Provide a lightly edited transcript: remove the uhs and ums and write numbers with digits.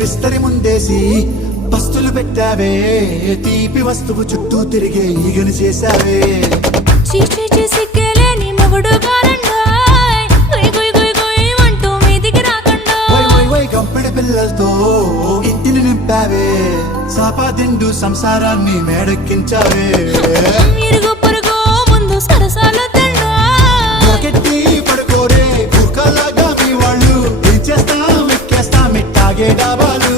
విస్తరి ముందేసి పస్తులు పెట్టావే, తీపి వస్తువు చుట్టూ తిరిగే ఈగను చేశావే. చీచి సిగ్గలేని మొగుడు గారండోయ్, గుయ్ గుయ్ గుయ్ గుయ్ అంటూ మీదికి రాకండోయ్. వై వై వై గంపెడి పిల్లలతో ఇంటిని నింపావే, సాపాదిండు సంసారాన్ని మేడెక్కించావే. ఇరుగు పొరుగు ముందు సరసాలు గట్టి పడుకోరే కుక్కలాగా మీ వాళ్ళు, ఏం చేస్తాం ఎక్కేస్తాం ఇట్టాగే డాబాలు.